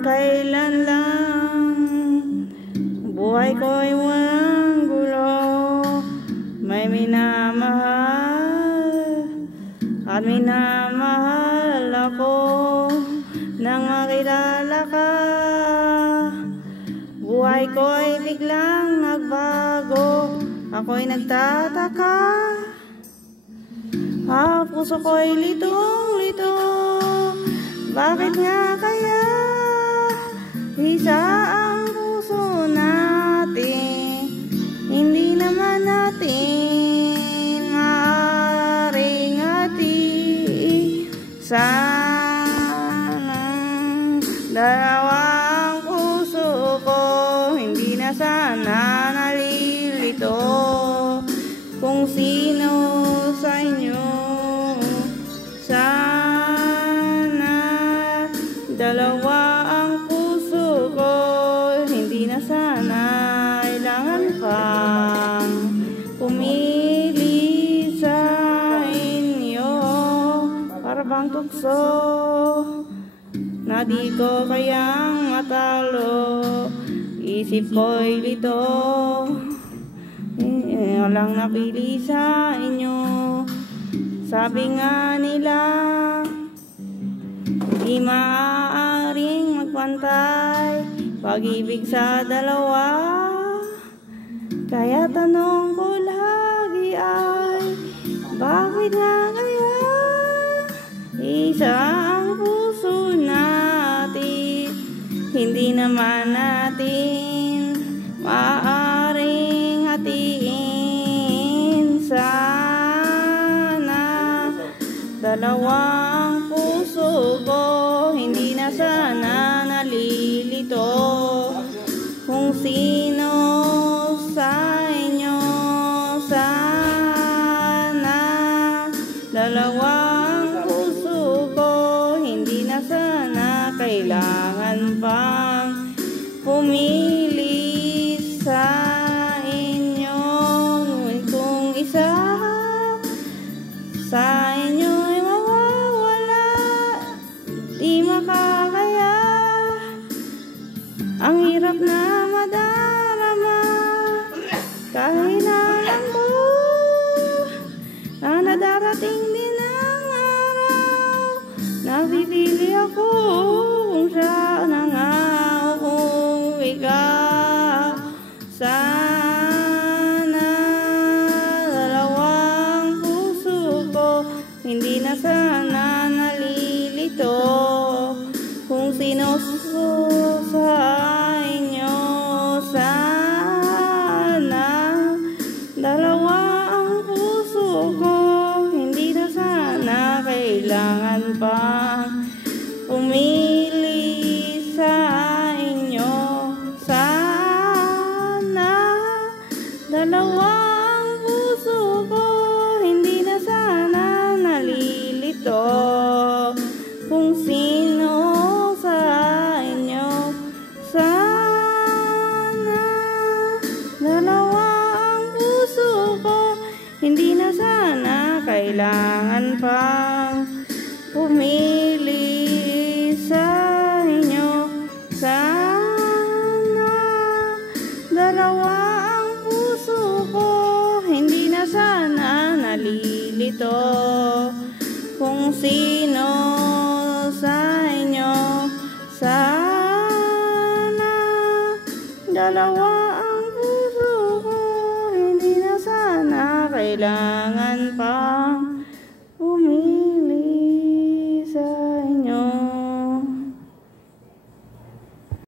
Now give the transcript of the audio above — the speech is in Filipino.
hanggang kailan lang. Buhay ko'y walang gulo, may minamahal at minamahal ako nang makilala ka. Buhay ko'y biglang nagbago, ako'y nagtataka. Puso ko'y litong-lito, bakit nga kaya isa ang puso natin? Hindi naman natin maaaring sanang dalawang puso ko. Hindi na sana nalilito kung sino sa inyo. Sana dalawa ang puso ko, hindi na sana kailangan pang pumili sa inyo. Para bang tukso na di ko kayang matalo, isip ko'y lito, walang napili sa inyo. Sabi nga nila, di maaaring magpantay pag-ibig sa dalawa. Kaya tanong ko lagi ay, bakit nga kaya isa ang puso natin? Hindi naman natin maaaring hatiin. Sana dalawang puso ko, hindi na sana nalilito kung sino sa inyo. Sana dalawang puso ko, hindi na sana kailangan pang pumili sa inyo. Kung isa sa inyo ay mawawala, di makakaya, ang hirap na madarama. Kahinaan ko na nadarating din ang araw, napipili ako kung siya na nga o kung ikaw. Sana dalawang puso ko, hindi na sana nalilito kung sino sa inyo. Sana dalawa ang puso ko, hindi na sana kailangan pang pumili sa inyo. Sana dalawa ang puso ko, hindi na sana nalilito kung sino sa inyo. Sana dalawa ang puso ko, hindi na sana kailangan pang pumili sa inyo. Sana dalawa ang puso ko, hindi na sana nalilito kung sino sa inyo. Sana dalawa